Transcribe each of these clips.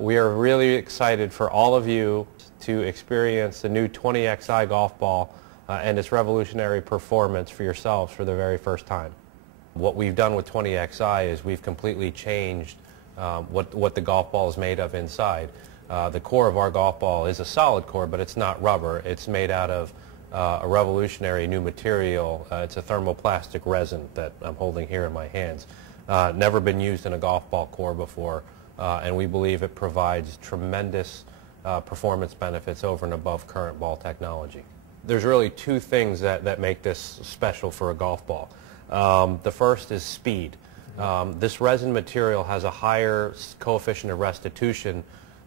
We are really excited for all of you to experience the new 20Xi golf ball and its revolutionary performance for yourselves for the very first time. What we've done with 20Xi is we've completely changed what the golf ball is made of inside. The core of our golf ball is a solid core, but it's not rubber. It's made out of a revolutionary new material. It's a thermoplastic resin that I'm holding here in my hands. Never been used in a golf ball core before. And we believe it provides tremendous performance benefits over and above current ball technology. There's really two things that make this special for a golf ball. The first is speed. This resin material has a higher coefficient of restitution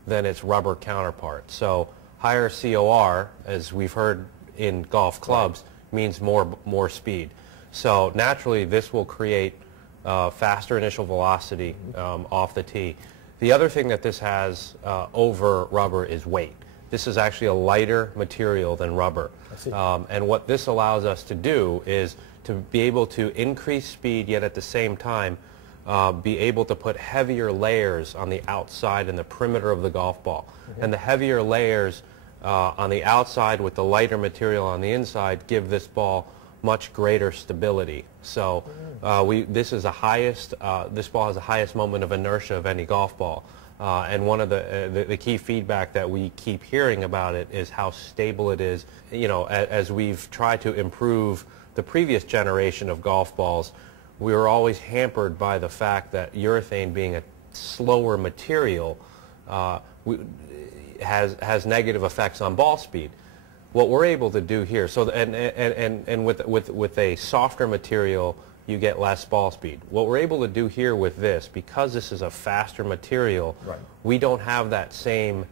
than its rubber counterpart. So higher COR, as we've heard in golf clubs, means more speed. So naturally this will create faster initial velocity off the tee. The other thing that this has over rubber is weight. This is actually a lighter material than rubber. And what this allows us to do is to be able to increase speed, yet at the same time be able to put heavier layers on the outside and the perimeter of the golf ball. And the heavier layers on the outside with the lighter material on the inside give this ball much greater stability. So this ball has the highest moment of inertia of any golf ball. And one of the key feedback that we keep hearing about it is how stable it is. You know, as we've tried to improve the previous generation of golf balls, we were always hampered by the fact that urethane, being a slower material, has negative effects on ball speed. What we're able to do here, and with a softer material, you get less ball speed. What we're able to do here with this, because this is a faster material, we don't have that same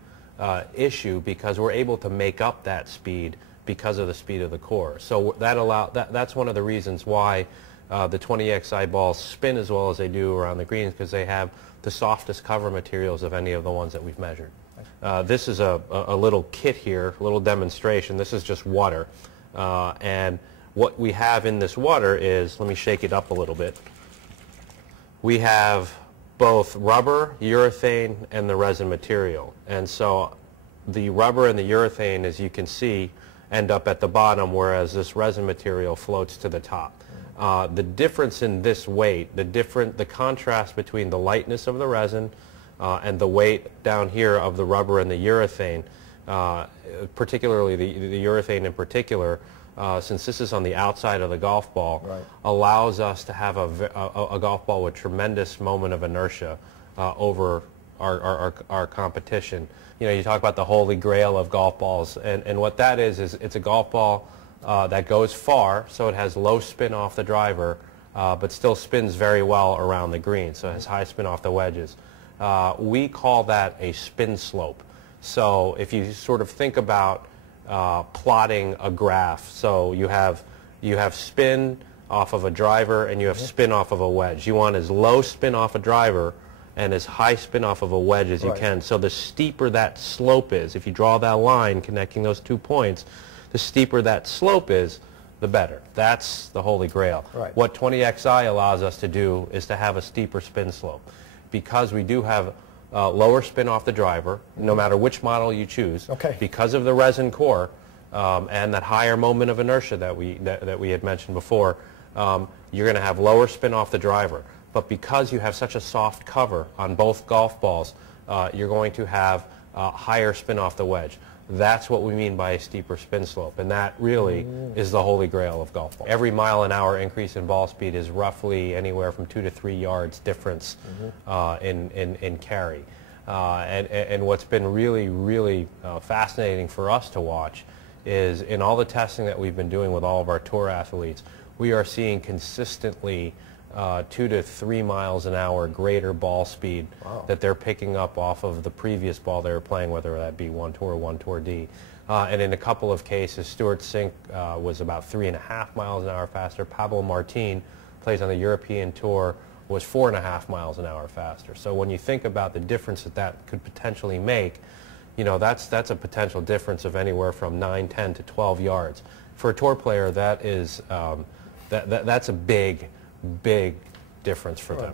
issue, because we're able to make up that speed because of the speed of the core. So that's one of the reasons why the 20Xi balls spin as well as they do around the greens, because they have the softest cover materials of any of the ones that we've measured. This is a little kit here, a little demonstration. This is just water. And what we have in this water is, let me shake it up a little bit. We have both rubber, urethane, and the resin material. And so the rubber and the urethane, as you can see, end up at the bottom, whereas this resin material floats to the top. The difference in this weight, the contrast between the lightness of the resin and the weight down here of the rubber and the urethane, particularly the urethane in particular, since this is on the outside of the golf ball, allows us to have a golf ball with tremendous moment of inertia over our competition. You know, you talk about the holy grail of golf balls, and what that is it's a golf ball that goes far, so it has low spin off the driver, but still spins very well around the green, so it has high spin off the wedges. We call that a spin slope. So if you sort of think about plotting a graph, so you have spin off of a driver and you have spin off of a wedge. You want as low spin off a driver and as high spin off of a wedge as you can. So the steeper that slope is, if you draw that line connecting those 2 points, the steeper that slope is, the better. That's the holy grail. What 20Xi allows us to do is to have a steeper spin slope, because we do have lower spin off the driver, no matter which model you choose, because of the resin core and that higher moment of inertia that we had mentioned before. You're going to have lower spin off the driver, but because you have such a soft cover on both golf balls, you're going to have higher spin off the wedge. That's what we mean by a steeper spin slope, and that really is the holy grail of golf ball. Every mile-an-hour increase in ball speed is roughly anywhere from 2 to 3 yards difference in carry. And what's been really fascinating for us to watch is, in all the testing that we've been doing with all of our tour athletes, we are seeing consistently 2 to 3 miles an hour greater ball speed that they're picking up off of the previous ball they were playing, whether that be One Tour or One Tour D. And in a couple of cases, Stewart Cink was about 3.5 miles an hour faster. Pablo Martin, plays on the European Tour, was 4.5 miles an hour faster. So when you think about the difference that could potentially make, you know, that's a potential difference of anywhere from 9, 10 to 12 yards. For a tour player, that is that's a big difference for them.